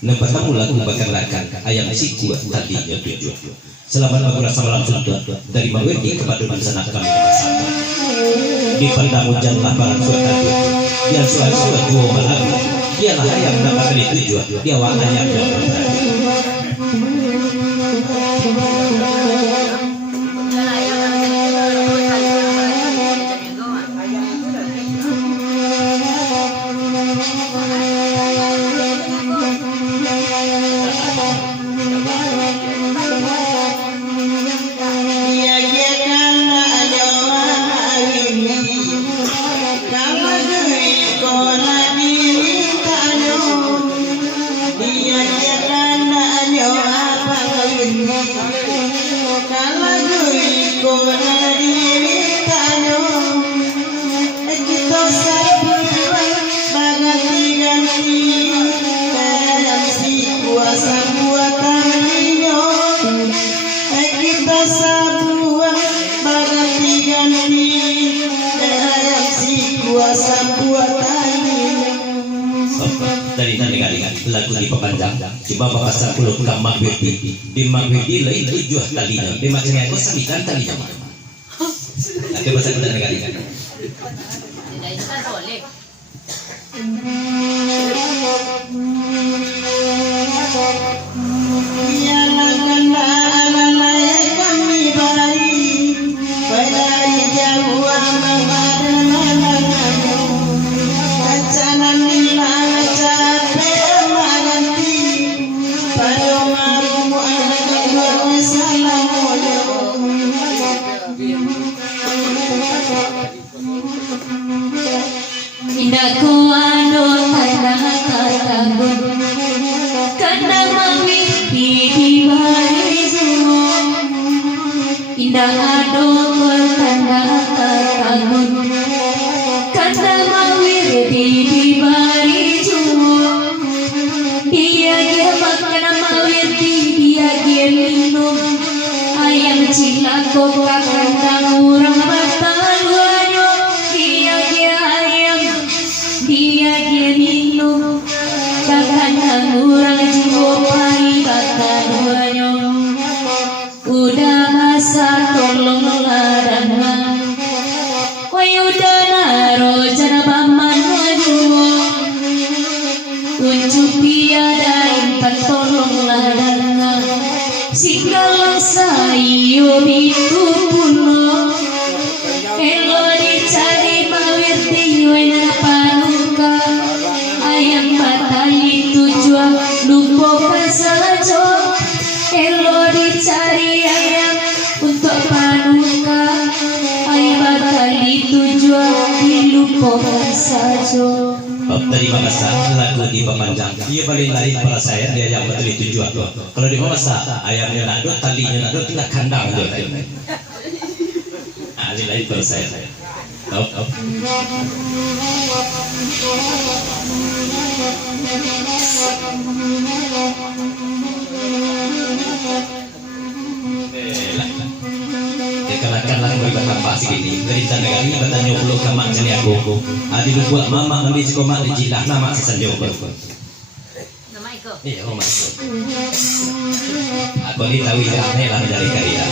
Nampak tamu lagu bakar lakan ayam si kuat tadinya tujuh. Selamat lagu rasa malam suntuk dari Maweti kepada sana kami bersama. Di pandang hujanlah barang suatu dia suara dua malam. Dialah ayam dapat dituju. Dia wang ayam yang berarti. Lagu di pepanjang di bawah pasar pulau pulang Maghwirdi di Maghwirdi lain tujuh talinya di macamnya aku sabikan talinya nanti bahasa kita negara terima kasih lagu di pemanjang dia paling lain para saya dia yang betul tujuan kalau di masa ayamnya nadut talinya nadut tidak kandang tuh ini lain para saya kalau barakanlah beribat hamba segini dari tanda kali bertanya puluh kamak jani aku adi buat mama nanti sekomak di jilah nama sesanjung Nama Iko. iya mama aku ditahui jahne lah dari karya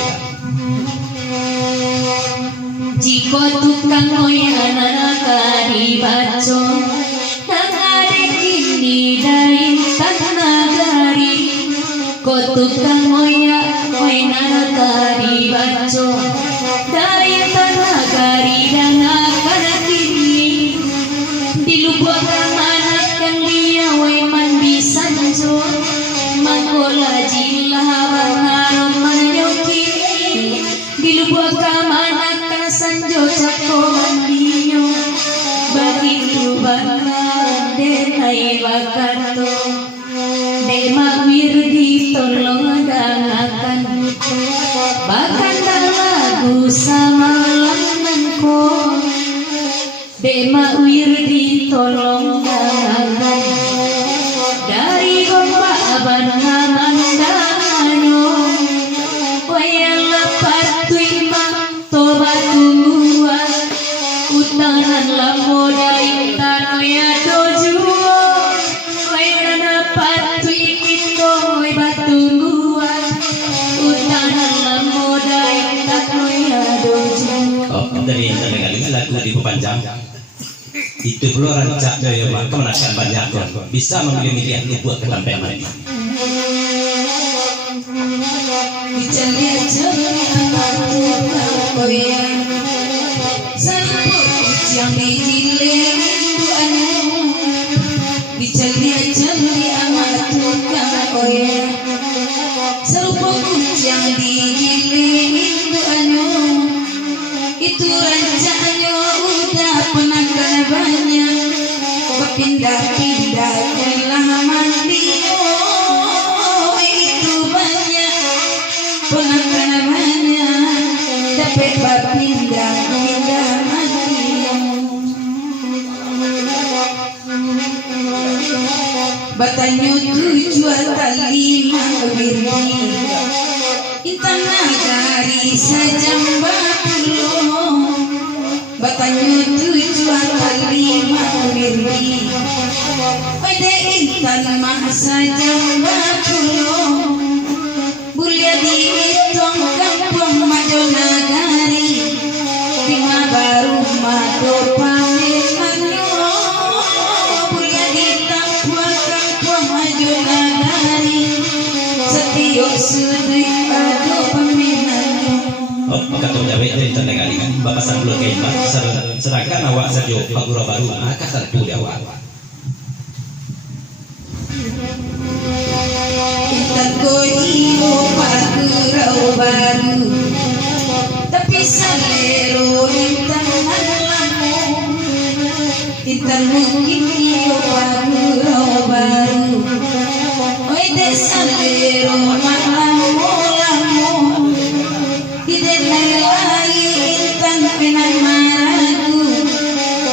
Jika tukang oyana kari baco nagari kini dain tak nagari ko tukang oyana kari baco dain tak nagari dan akan kini dilubuk anak yang dia way mandi sanjo mangkola jilah warna manyoki dilubuk anak sanjo cako mandiyo bagi kubana denai bakato dema wirdi tolong dangakan bahkan lagu sama lananko dema wirdi tolong dangakan dari gomba abangamandano wayang lapatwima toba tungguan utangan lamodai tanoya dojuo wayana patui kito way batungguan utangan lamodai tanoya dojuo. oh dari lagu di panjang itu perlu rancak daya maka menakan banyak bisa memilih-milih yang buat ketampilan ini yang digiling anu diceli amat tukang koye serupa yang digiling anu itu rancanya udah pernah banyak berpindah-pindah telah mandi itu banyak pernah banyak dapat berpindah-pindah Batanyo tujuan talima wirdi intan nagari sajam bapulo Batanyo tujuan talima wirdi pada intan mah sajam bapulo Bulia dihitung kampung majo nagari Lima baru mado pamenanyo Bulia ditangkuan kampung majo nagari Setio sudri ado pamenanyo oh kata jawa itu tanda kali kan bapak sanggul kain pak serahkan awak sajo pagura baru maka satu di awak Intan koyo pagurau baru tapi salero intan alamu intan mungkin iyo pagurau baru oide salero malamu tidak lagi intan penai maragu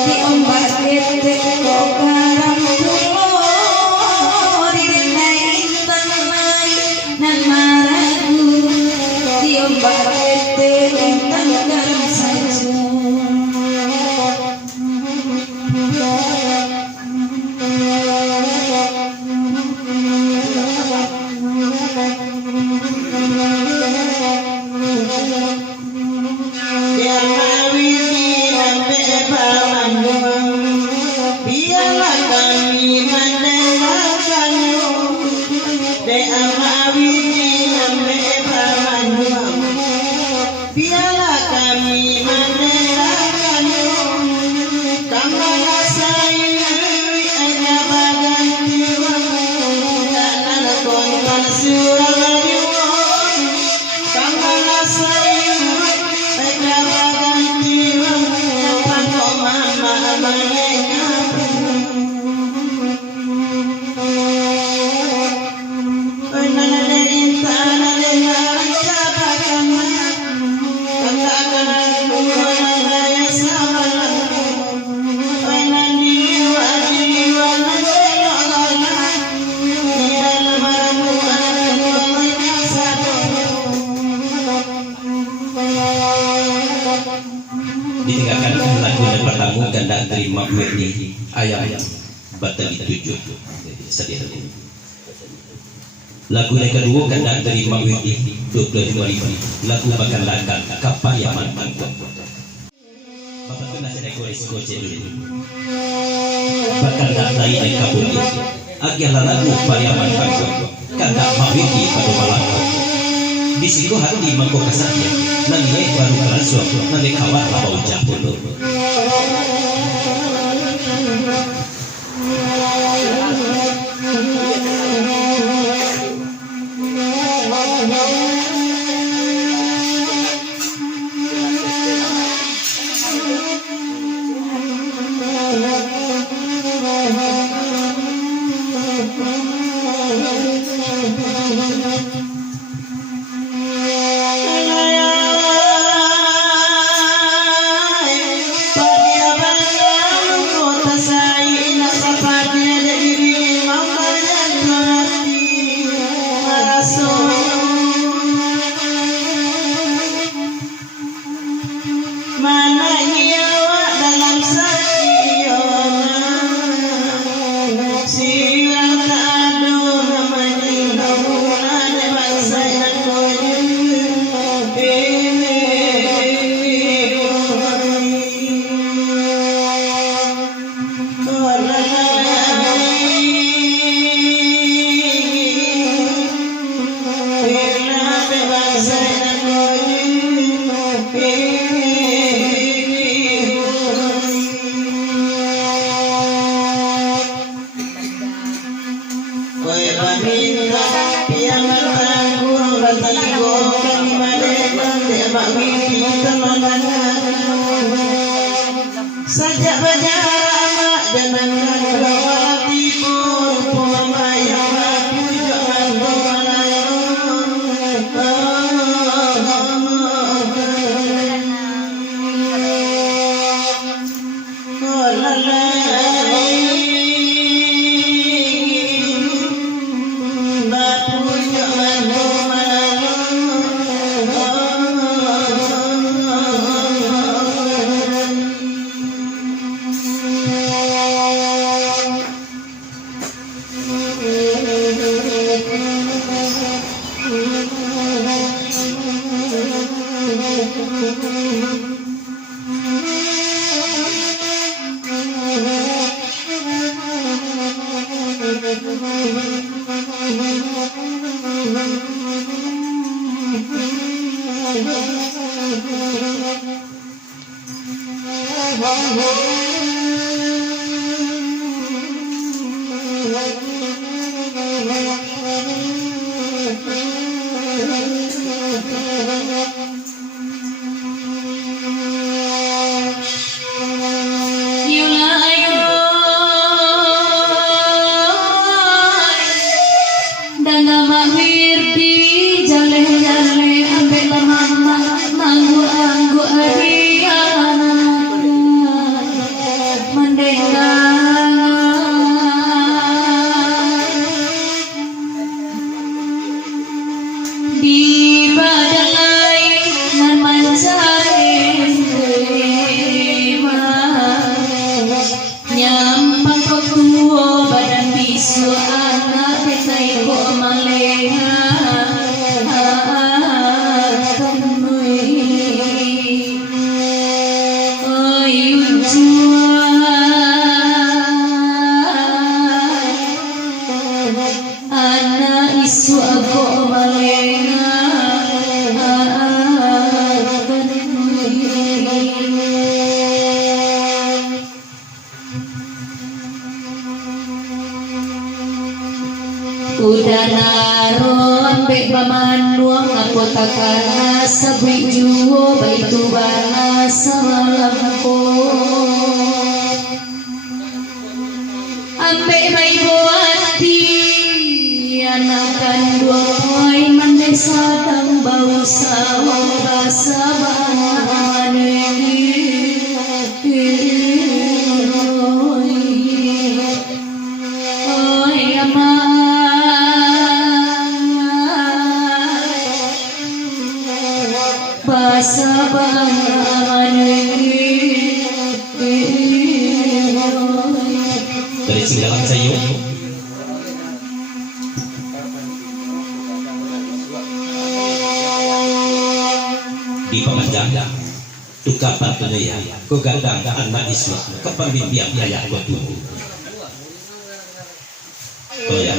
di ombak ete kokaram pulo nan maragu di ombak ete intan garam saja kanda terima ini ayam batang tujuh sedih. Lagu yang kedua kanda terima ini 25.000. Lagu makan lakan kapal yaman mangkuk. Bapak kena saya resiko dulu. Bahkan dah lain yang kabul ini. Agilah lagu pariaman mangkuk kanda mawiti pada malam. Di situ hari mangkuk kasatnya. Nanti baru kerasuh nanti kawat bau jahul. Sajak banyak jangan kau tidur poma yang aku jangan Udah naron be pamanduang aku takana sabui juo baitu bana samalamku ampe bai boati anakan duai mande sadang bau sawa basa bana Sabar singgalan sayo. Di pemanjang tukar patunya ya, ko gandang anak iswa, kepemimpian ayah ko tubuh. Oh ya.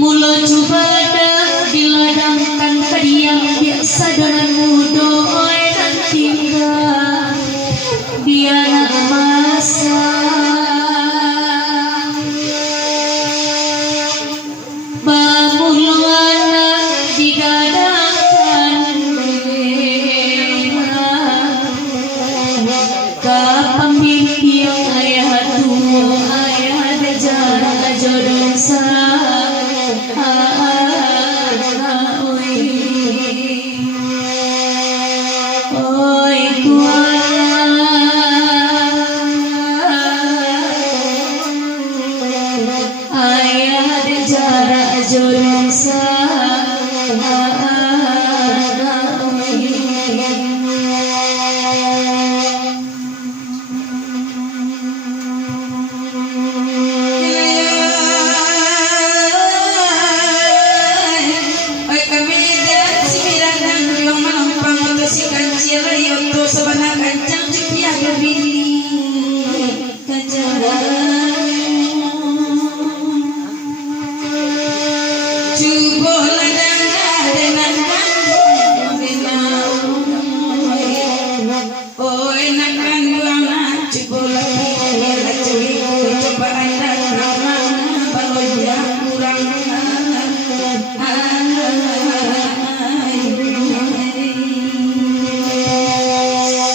Mula coba dah diladangkan kadiang biasa dengan mudoy dan tinggal biar masa bamuluana digadangkan kapang mimpiang ayah tua ayah dejar jodoh sa oi ayah de jarak jodoh sa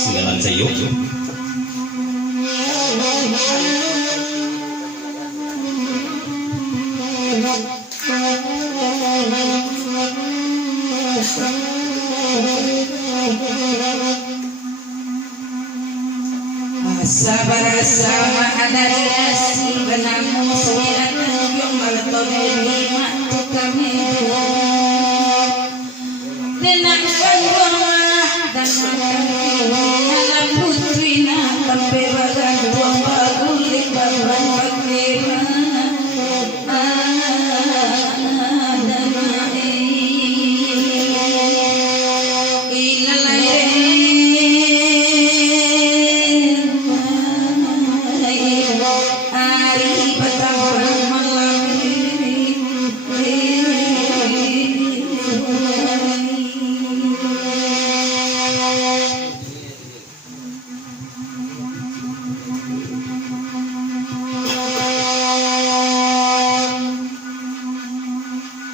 Singgalan sayo. Sabar sama ada relasi benamu sembilan yang maltone lima kami denangkan rumah dan anak putrina sampai bagan dua bagulik bagan bakira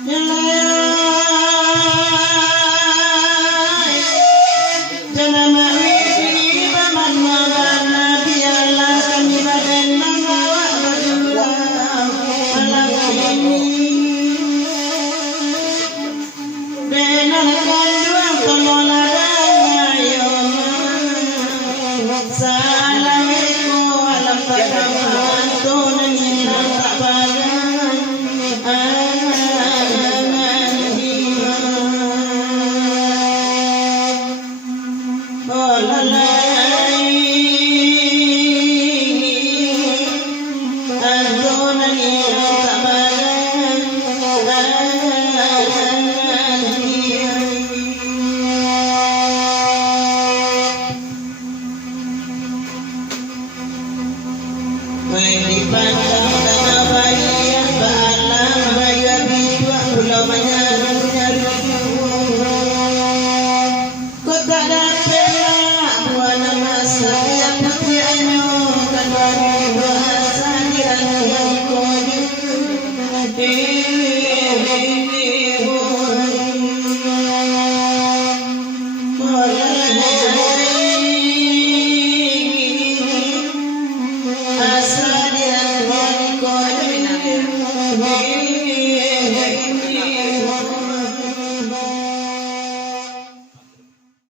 Yalaya